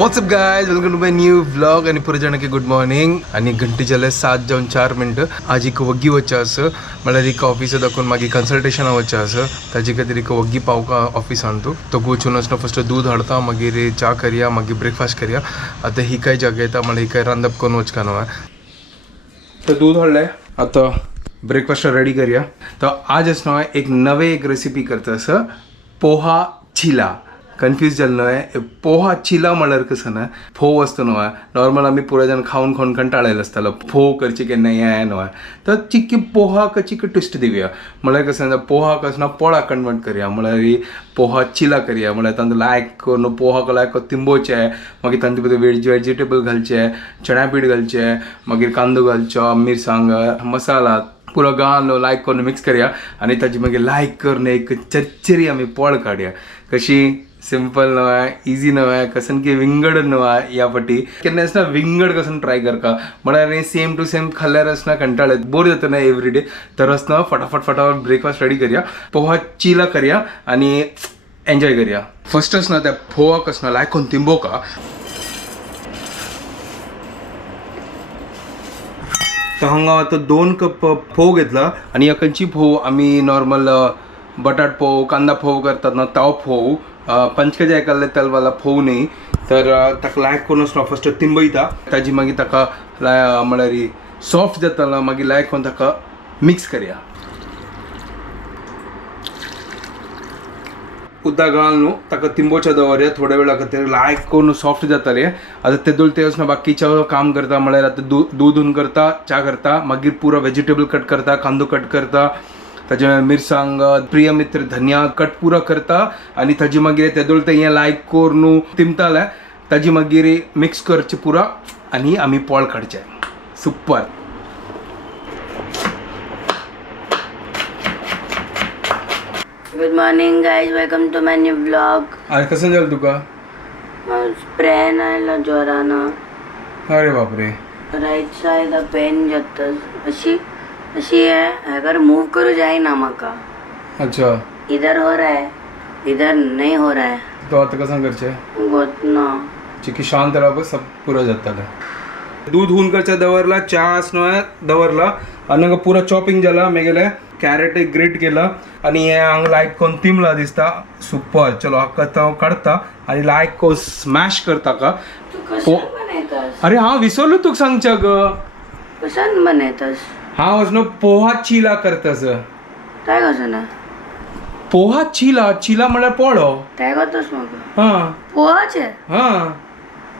WhatsApp guys, welcome to my new vlog आणि पुरे जण की गुड मॉर्निंग आणि घंटी जाले 7:04 आज एक वग्गी वच्चा असं मला एक ऑफिस दाखवून मागे कन्सल्टेशन वच्चा असं ताजी खातीर एक वग्गी पावका ऑफिस आणतो तो गोचून असणं फर्स्ट दूध हाडता मागीर चा करया मागीर ब्रेकफास्ट करया आता ही काय जागा येता मला ही काय रांदप करून वचका नवा तर दूध हाडलंय आता ब्रेकफास्ट रेडी करूया तर आज असणं एक नवे एक रेसिपी करता असं पोहा चिला कन्फ्यूज जाल्लो आहे पोहा चिला म्हणल्यार कसं ना फोव असतो न्हय नॉर्मल आमी पुराय जाण खाऊन खाऊन कंटाळलेलो आसतालो फोव करचे केन्ना हें न्हय तर चिक्की पोहा चिक्की ट्विस्ट दिवया म्हळ्यार कसं ना पोहा कसं ना पोळा कन्वर्ट करया म्हळ्यार पोहा चिला करया म्हळ्यार तांकां लायक करून पोहा लायक तिंबोवचे मागीर तांचे भितर वेजिटेबल घालचे चण्या पीठ घालचे मागीर कांदो घालचो मिरसांग मसाला पुरो घालून लायक करून मिक्स करया आणि ताची मागीर लायक करून एक चरचरी आमी पोळ काडया कशी सिंपल नव्हे इजी नव्हे कसन की विंगड नव्हे या पटी केन्ना असना विंगड कसन ट्राय करका म्हळ्यार सेम टू सेम खाल्ल्यार असना कंटाळ बोर जाता ना एवरीडे तर असना फटाफट ब्रेकफास्ट रेडी करया पोहा चिला करया आणि एन्जॉय करया फर्स्ट असना त्या पोहा कसना लायक करून तिंबोवका तर हांगा आता 2 कप फोव घेतला आणि एकांची फोव आमी नॉर्मल बटाट फोव कांदा फोव करतात ना तो फोव पंचकेजा एकाले तलवाला फोव न्ही तर ताका लायक करून असलो फर्स्ट तिंबयता ताजी मागीर ताका म्हळ्यार सॉफ्ट जाता मागीर लायक करून ताका मिक्स करया उदक घालून ताका तिंबोवच्या दवरया थोड्या वेळा खातीर लायक करून सॉफ्ट जाताले आतां तेदूळ ते असना बाकीच्या काम करता म्हळ्यार आतां दूद करता च्या करता मागीर पुरो वेजिटेबल कट करता कांदो कट करता ताजे मिरसांग प्रिय मित्र धनिया कट पुरो करता आणि ताजी मागीर तेदूळ ते हें लायक करून तिंबताले ताजी मागीर मिक्स करचे पुरो आणि आमी पोळ काडचे super good morning guys, welcome to my new vlog. आज कसं जालें तुका पेन आयला जोराना अरे बापरे राइट साइड पेन जाता अशी अशी है अगर मूव करो जाए ना मका अच्छा इधर हो रहा है इधर नहीं हो रहा है तो आता कसं करचे गोतना चिकी शांत राहा सब पुरा जाताले दूध होऊन करच्या दवरला चा असनो दवरला आणि पुरा चॉपिंग जाला मेगेले कॅरेट ग्रेट केला आणि हे हांग लायक कोण तिमला दिसता सुपर चलो हाका काढता आणि लायक को स्मॅश करता का तू कशान बनयतास अरे हा विसरलो तुका सांगच्या ग कशान बनयतास हा वचनो पोहा चिला करतास काय कसं पोहा चिला चिला म्हळ्यार पोळो काय करतोस मग हा पोहाचे हा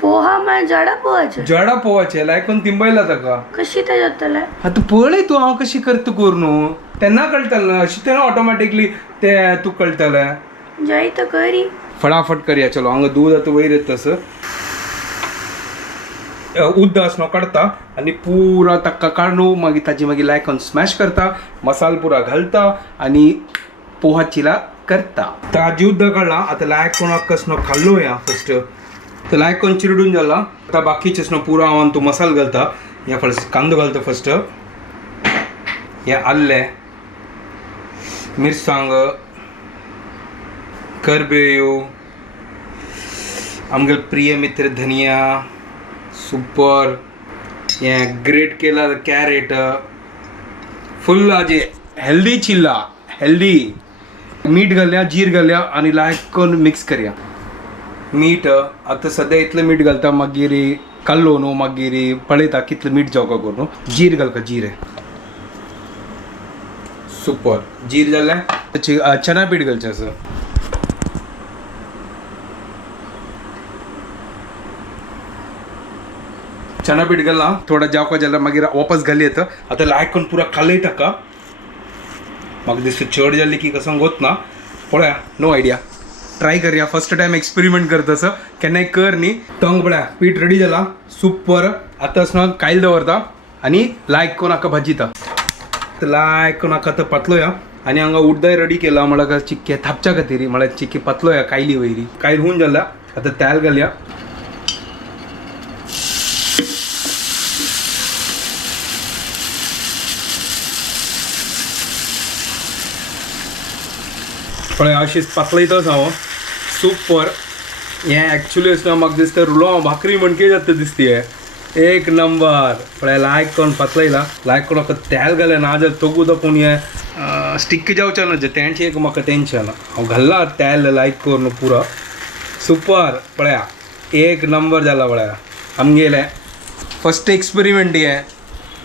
पोहा म्हणजे जडा पोहाचे जडा पोहाचे लायक कोण तिंबयला ताका कशी ते जातले हा तू पळय तू हांव कशी करता करून तेन्ना कळटलें ना अशी तेन्ना ऑटोमॅटिकली ते तू कळटलें जाई तर करी फटाफट करया चलो हांगा दूध आतां वयर येता तसं उद्द असनो काडता आणि पुरा ताका काडून मागीर ताची मागीर लायक करून स्मॅश करता मसाला पुरा घालता आणि पोहा चिला करता तर आजी उद्द काडला आतां लायक कोण कसनो खाल्लो या फर्स्ट तर लायक करून चिरडून जाला आता बाकीचे असनो पुरो हांव तो मसालो घालता या फर्स्ट कांदो घालता फर्स्ट हे आल्ले मिरसांग करबेव आमगे प्रिय मित्र धनिया सुपर हे ग्रेट केला कॅरेट फुल आजे हेल्दी चिल्ला हेल्दी मीठ घालया जीर घालया आणि लायक करून मिक्स करया मीठ आता सध्या इतलं मीठ घालता मागीर काल्लो न्हू मागीर पळयता कितलें मीठ जावका करून जीर घालता जीर सुपर जीर जाल्यार चना पीठ घालचें आसा चना पीठ घालना थोडा जावका जाल्यार मागीर वापस घाली येता आतां लायक करून पुरा खालय ताका म्हाका दिसता चड जाल्ली की कसं गोतना पळया नो आयडिया ट्राय करया फर्स्ट टाइम एक्सपेरिमेंट करता असं केन्नाय कर न्ही तंग पळया पीठ रेडी जाला सुपर आतां असना कायल दवरता आणि लायक करून हाका भाजीता लायक करून हाका आतां पातलोया आणि हांगा उड्डाय रेडी केला म्हळ्यार चिक्के थापच्या खातीर म्हळ्यार चिक्की पातलोया कायली वयरी कायल होऊन जाला आतां तेल घालया पळय अशीच पातळयतच हांव सुपर हें एक्चुली असं म्हाका दिसता रुलो भाकरी म्हणके जाता दिसती एक नंबर पळय लायक करून पातळयला लायक करून म्हाका तेल घालें ना जाल्यार तोगू दाखोवन हें स्टिक जावचें ना जे तेंचे एक म्हाका टेंशन हांव घाल्ला तेल लायक करून पुरो सुपर पळया एक नंबर जाला पळया आमगेलें फस्ट एक्सपेरिमेंट हे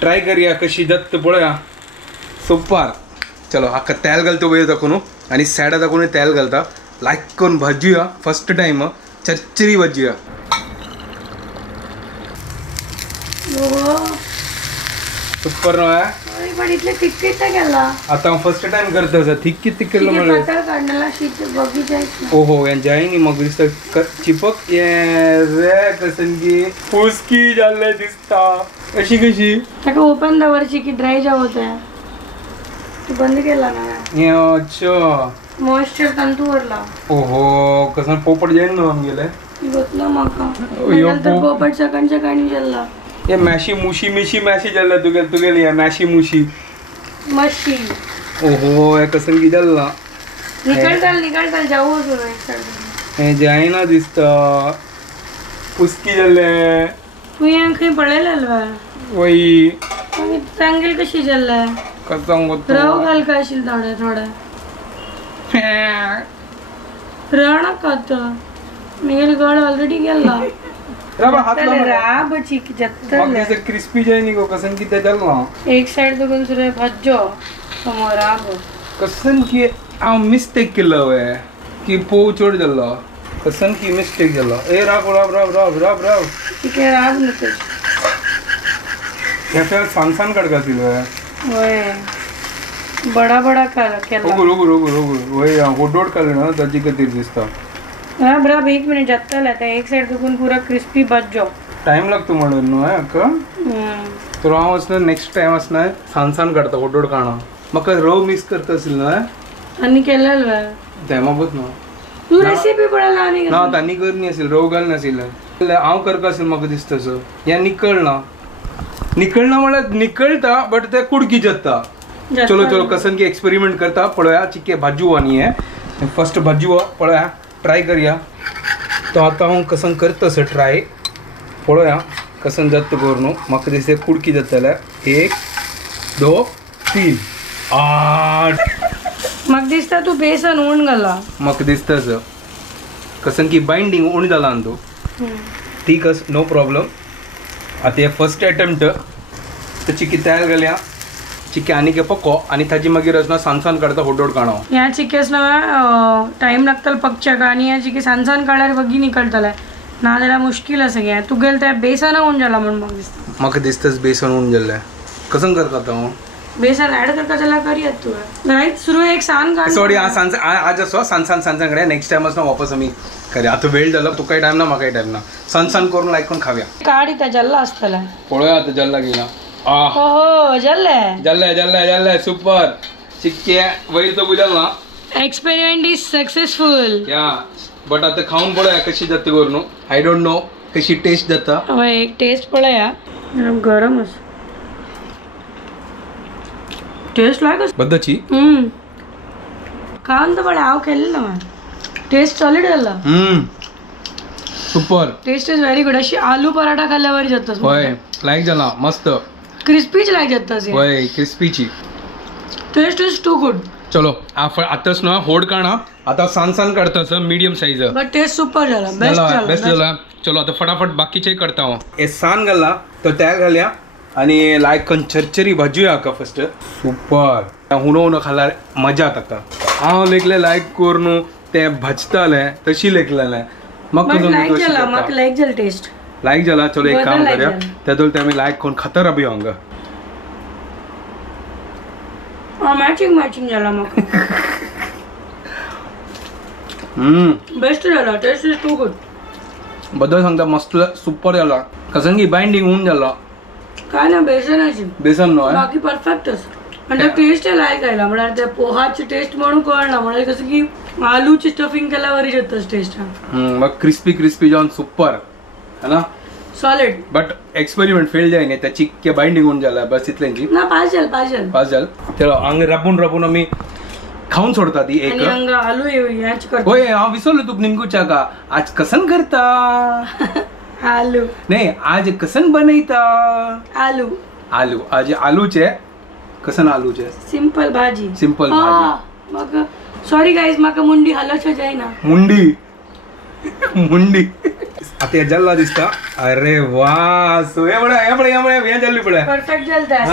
ट्राय करया कशी जाता पळया सुपर चलो हाका तेल घालता वयर दाखोवन आनी सायडा दाखोवन तेल घालता लायक करून भाजूया फस्ट टायम चरचरी भाजूया सुपर न्हय पण इतले तिकीट केला आता हांव फस्ट टायम करता सर थिक्की केल्लो म्हणल्यार पातळ काढलेला शीत बगीचायच ओहो हें जायनी म्हाका दिसता चिपक हें रे कसनगी फुसकी जाल्लें दिसता अशी कशी ताका ओपन दवरची की ड्राय जावं ते तू बंद केला ना हें अच्छा मॉइश्चर तंतू वरला ओहो कसं पोपट जायन न्हू आमगेलें घेतलं म्हाका यो नंतर पोपट सकाळच्या काणी गेला हे मॅशी मुशी मिशी मॅशी जाल्ले तुगेली हे मॅशी मुशी मशी ओहो हे कसंगी जाल्ला निकळताल जाऊ हें जायना दिसता फुसकी जाल्लें तू हें खंय पळयलें वय सांगेल कशी जाल्ले कसं रव घाल काय आशिल थोडे राणा खात मेल गड ऑलरेडी गेला क्रिस्पी जायनी गो कसन की ते जाल्ला एक साइड दुखून सुरू भाज्यो समोर राब कसन की हांव मिस्टेक केल्लो वे की पोव चड जाल्लो कसन की मिस्टेक जाल्लो ए राव राव राव राव राव राव तिके राब नको ह्या सांगसान काडकासील वे वय बडा केला वय होडोड काडले ना ताची खातीर दिसता राब राब एक मिनिट जातले ते एक साइड दुखून पुरा क्रिस्पी भाज्यो टाइम लागतो म्हणून न्हू हाका तर हांव असना नेक्स्ट टायम असना सांसान काडता होडोड काणा म्हाका रव मिस करता आशिल न्हू आनी केलेल वे तेमागूच न्हू तू रेसिपी पळयला आनी ना तांणी करनी आशिल रव घाल नाशिल्लें हांव करता आशिल म्हाका दिसता सो हें निकळना म्हळ्यार निकळटा बट ते कुडकी जाता चलो चलो कसन की एक्सपेरिमेंट करता पळया चिके भाजू आनी हे फर्स्ट भाजू पळया ट्राय करया तो आतां हांव कसन करता सर ट्राय पळया कसन जाता करून म्हाका दिसता कुडकी जाता 1 2 3 8 म्हाका दिसता तू बेसन उण घाला म्हाका दिसता सर कसन की बायंडींग उण जाला न्हू तूं ठीक आस नो प्रॉब्लम आता हे फर्स्ट अटेम्प्ट तर चिकी तयार घालया चिकी आनी के पको आनी ताजी मागीर असना सांसान काडता होडोड काणो ह्या चिकेस ना टाइम लागतलो पकच्याक आनी ह्या चिकी सांसान काडल्यार बगी निकळटले ना जाल्यार मुश्कील आसा गे तुगेल ते बेसन उण जाला म्हण म्हाका दिसताच बेसन उण जाल्लें कसं करता आतां हांव बेसन ऍड करता जाल्यार करयात तू रायट सुरू एक सान काड सॉरी आज असो सांसान कडेन नेक्स्ट टायम असना वापस आमी करया आतां वेळ जाला तुकाय टायम ना म्हाकाय टायम ना सांसान करून लायक करून खावया काडी त्या जल्ला आसतले पळोवया आतां जल्ला गेला हो जाल्ले सुपर चिक्के वयर तो बुजलना एक्सपेरिमेंट इज सक्सेसफुल या बट आता खाऊन पळया कशी जाता करून आय डोंट नो कशी टेस्ट जाता हय एक टेस्ट पळया गरम आसा टेस्ट लागस बद्दाची खावन तर पळय हांव केल्लें ना टेस्ट सॉलिड जाला super taste is very good अशी आलू पराठा खाल्ल्यावर जाता होय लायक जाला मस्त क्रिस्पीच लायक जाता होय क्रिस्पीची टेस्ट इज टू गुड चलो आताच ना होड काणा आता सान काढता sir medium size but taste super जाला बेस्ट जाला चलो आता फटाफट बाकीचे करता हांव हे सान घाला तो तयार घालया आणि लायक करून चरचरी भाजूया हाका फर्स्ट सुपर हुनो खाल्यार मजा ताका हांव लेकले लायक करून ते भाजताले तशी लेकलेले म्हाका लायक जाला टेस्ट लायक जाला चलो एक काम करया तेदोल ते आमी लायक करून खातर अभी हांगा मॅचिंग जाला म्हाका बेस्ट जाला टेस्ट इज टू गुड बद्दल सांगता मस्त सुपर जाला कसंगी बाइंडिंग होऊन जाला काय ना बेसनाची बेसन न्हू बाकी परफेक्टच आणि टेस्ट लायक आयला म्हळ्यार ते पोहाची टेस्ट म्हणून कळना म्हळ्यार कसं की आलूची स्टफिंग केल्यावर येतच टेस्ट मग क्रिस्पी जावन सुपर है ना सॉलिड बट एक्सपेरिमेंट फेल जायना त्या चिक्के बाइंडिंग होऊन जाला बस इतल्यांची ना पास जाल चलो हांगा राबून आमी खाऊन सोडता ती एक आणि हांगा आलू याच करता होय हांव विसरलो तुका निमकुच्या का आज कसन करता आलू नाही आज कसन बनयता आलू आलू आज आलूचे कसन आलूचे सिंपल भाजी सिंपल भाजी मग सॉरी गाईज म्हाका मुंडी हालच जायना मुंडी मुंडी आता हे जल्ला दिसता अरे वा सो हे जल्ली पडे परफेक्ट जलता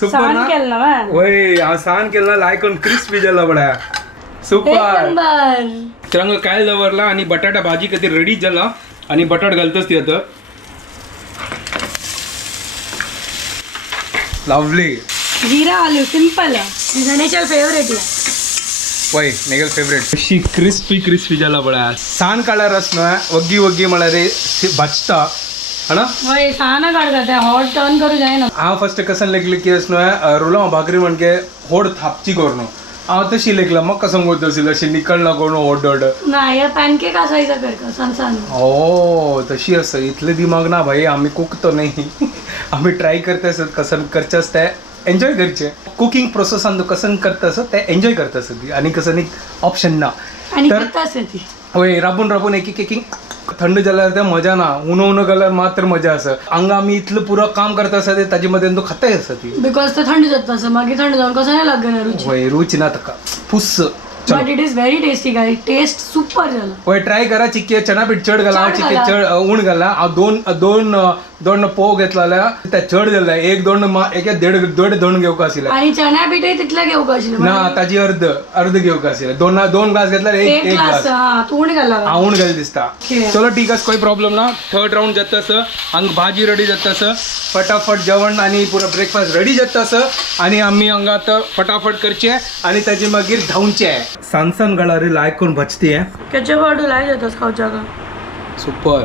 सुपर सहन ना केलं ना होय आसान केलं लायकून क्रिस्पी झाला पड्या एक सुपर नंबर तरंग काय दवरला आणि बटाटा भाजी कधी रेडी झाला आणि बटाट घालतच ती आता लवली जीरा आलू सिंपल आहे गणेशाल फेवरेट आहे वय नेगल फेवरेट अशी क्रिस्पी झाला पड्या सान काळार असणं वग्गी वग्गी मला रे भाजता है वय साना काढता त्या हॉट टर्न करू जाय ना हांव फर्स्ट कसन लेखले की असणं रोला भाकरी म्हणजे होड थापची करणं हांव तशी लेखला मग कसं गोत असेल अशी निकळ ना करणं होड होड नाही या पॅनकेक असायचा करता सांग हो तशी असं इथले दिमाग ना भाई आम्ही कुकतो नाही आम्ही ट्राय करते असत कसं करचे असते एन्जॉय करचे कुकिंग प्रोसेस आम कसं करता असं ते एन्जॉय करता असत ती आणि कसं ऑप्शन ना आणि तर करता असेल ती होय राबून एक थंड जाल्यार ते मजा ना उन्ह गेल्यार मात्र मजा असं हांगा आमी इतलं पुरो काम करता आसा ते ताजे मध्ये तू खाताय आसा ती बिकॉज ते थंड जाता असं मागीर थंड जाऊन कसं नाही लागणार रुची होय रुच ना ताका पुस्स but it is very tasty guys taste super झालं होय ट्राय करा चिक्के चना पीठ चड घाला हांव चिक्के चड उण घाला हांव दोन पोव घेतला त्या चड जाल्ले एक देड दोन घेवका आशिल्ले आणि चण्या पिठे तिथलं घेऊ का आशिल्लें? ना ताजी अर्ध घेवका आशिल्ले दोन ग्लास घेतल्यार एक एक ग्लास ग्लास हा तू उणी घाला हांव उण घाल दिसता Okay. चलो ठीक आहे कोई प्रॉब्लेम ना थर्ड राउंड जाता असं हांग भाजी रेडी जाता असं फटाफट जेवण आणि पुरो ब्रेकफास्ट रेडी जाता असं आणि आम्ही हांगा आतां फटाफट करचे आणि ताजे मागीर धांवचे सांसन गळारी लायकून भजती केचप आडू लाय जातास खावच्या का सुपर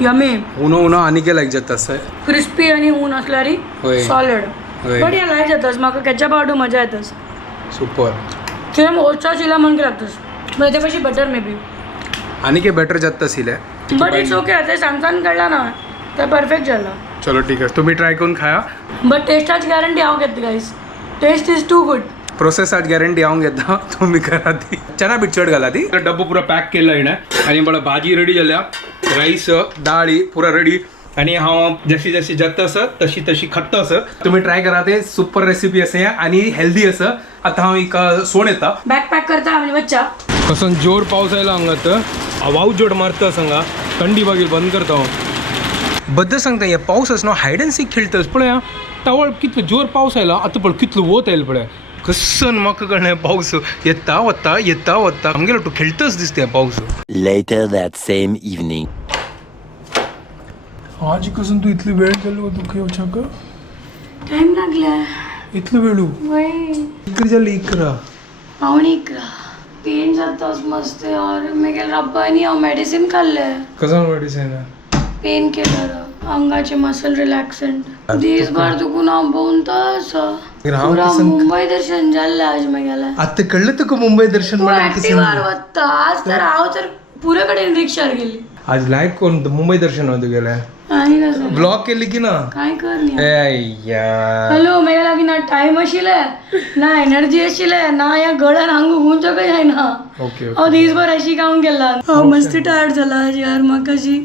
यमी उन्हा आणि के लायक जाता असं क्रिस्पी आणि ऊन असल्यारी होय. सॉलिड होय. बट या लाय जातास म्हाका केचप आडू मजा येतास सुपर किंवा ओचा चिला म्हणून लागतस म्हणजे त्यापाशी बटर मे बी आणि के बेटर जाता आशिल्ले बट इट्स ओके ते सांगसान काढला ना तर परफेक्ट झाला चलो ठीक आहे तुम्ही ट्राय करून खाया बट टेस्टाची गॅरंटी हांव घेता guys taste is too good process आज गॅरंटी हांव घेता तुम्ही करा ती चना पीठ चड घाला ती डब्बो पुरो पॅक केला हिणें आणि मला भाजी रेडी जाल्या राईस डाळी पुरा रेडी आणि हांव जशी जशी जाता असं तशी खाता असं तुम्ही ट्राय करा ते सुपर रेसिपी असे आणि हेल्दी असं आता हांव एक सोण येता बॅग पॅक करता म्हणजे बच्चा कसं जोर पावस आयला हांगात वाव जोड मारता सांगा थंडी बागीर बंद करता हांव बद्दल सांगता हे पावस असनो हायड अँड सीक खेळतस पळय तावळ कितलो जोर पावस आयला आता पळय कितलो वत आयला पळय कसन म्हाका कळना पावस येता वता आमगेलो तूं खेळतच दिसता पावस Later that same evening. आज कसून तू इतली वेळ जालो तुका येवच्याक टाइम लागला इतलो वेळू वय इकरा जाली इकरा पावणे 11 पेन जातास मस्त और मागीर रब्बानी हांव मेडिसिन खाल्लें कसा मेडिसिन पेन किलर अंगाचे मसल रिलॅक्संट दिसभर तुकून हांव भोंवता आसा पुरा मुंबई दर्शन जाल्लें आज मागेलें आता कळलं तुका मुंबई दर्शन तूं एक्टिवार वता आज तर हांव तर पुरे कडेन रिक्षार गेली आज लायक कोण मुंबई दर्शन वता गेले आनी कसं ब्लॉक केली की ना काय करनी यार हॅलो मेगा लागीं ना टायम आशिल्ले ना एनर्जी आशिल्ले ना या गळ्यान हांगू घुंवचो काय जायना ओके हांव दिसभर अशी काम केला हांव मस्त टायर्ड जाला आज यार म्हाका अशी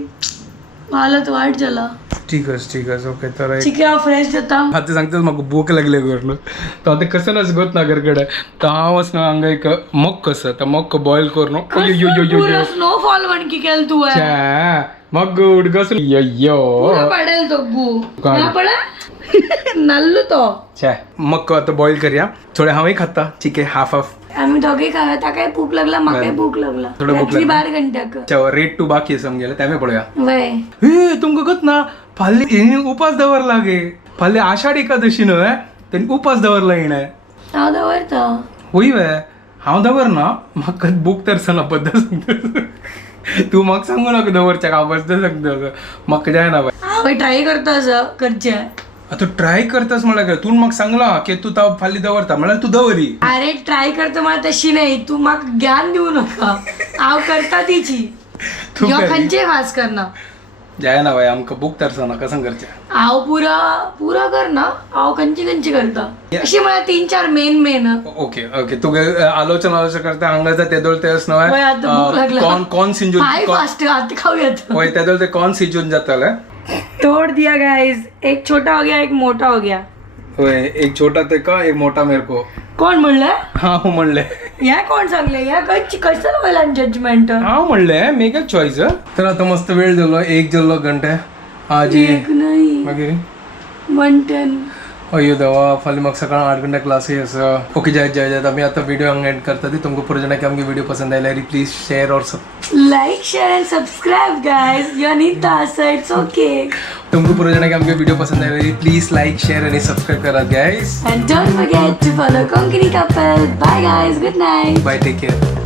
हालत वायट जाला ठीक आहे ओके तर चिके हांव फ्रेश जाता आता सांगतात म्हाका भूक लागले घरलो तर आता कसं नस गोत ना घरकडे तर हांव वचना हांगा एक मक्क कसं तर मक्क बॉयल करून पुरो स्नोफॉल वणकी केल तू मग उडगस यो पुरो पडेल तो बू काय? ना पडा नल्लू तो मग आता बॉईल करूया थोडे हांवय खाता चिके हाफ आम्ही दोघे खाया ताकाय भूक लागला म्हाकाय भूक लागला थोडं भूक रात्री लागला. 12 घंट्याक रेट टू बाकी समजेल त्यामुळे पळूया वय हे तुमका कत ना फाल्ली हिने उपास दवरला गे फाल्ली आषाढ एकादशी न्हय तेणी उपास दवरला हिणे हांव दवरता होय वे हांव दवरना म्हाका बूक तरसना पद्दत सांगता तू म्हाका सांगू नाका दवरच्या हांव बसता सांगता म्हाका जायना बाय हांव ट्राय करता असं करचे आता ट्राय करतास म्हळ्यार तू म्हाका सांगला की तू ताव फाल्ली दवरता म्हळ्यार तू दवरी अरे ट्राय करता मला तशी नाही तू म्हाका ज्ञान देऊ नका हांव करता तिची तू ह्यो करी. खंयचे वास करना जाय ना भाई आमका बुक तरसा ना कसं करचे आव पुरा पुरा कर ना आव कंची कंची करता अशी मला 3-4 मेन ओके ओके तू आलोचना करता हांगाचा तेदोळ तेच वय, आता भूक लागला. नव्हे कॉन सिंजून हाय फास्ट आते खाऊयात होय तेदोळ ते कॉन सिंजून जाताले तोड़ दिया गाइस एक छोटा हो गया एक मोटा हो गया होय एक छोटा ते का एक मोठा मेरे को कोण म्हणलं हा हो म्हणले या कोण सांगले या कसं व्हायला जजमेंट हा म्हणले मेगा चॉईस तर आता मस्त वेळ झालो 1 झालो घंटे आजी एक नाही मागीर 110 अयो देवा फाल्यां म्हाका सकाळ 8 घंटे क्लासी आसा ओके जय जय जय आमी आतां व्हिडिओ हांगा एंड करता ती तुमकां पुरो जाणां की आमगे व्हिडिओ पसंद आयल्यार प्लीज शेअर और like share and subscribe guys you need so it's okay तुमकां पुरो जाणां की आमगे व्हिडिओ पसंद आयल्यार प्लीज लाइक शेयर आनी सबस्क्राइब करात guys and don't forget to follow Konkani couple bye guys good night bye take care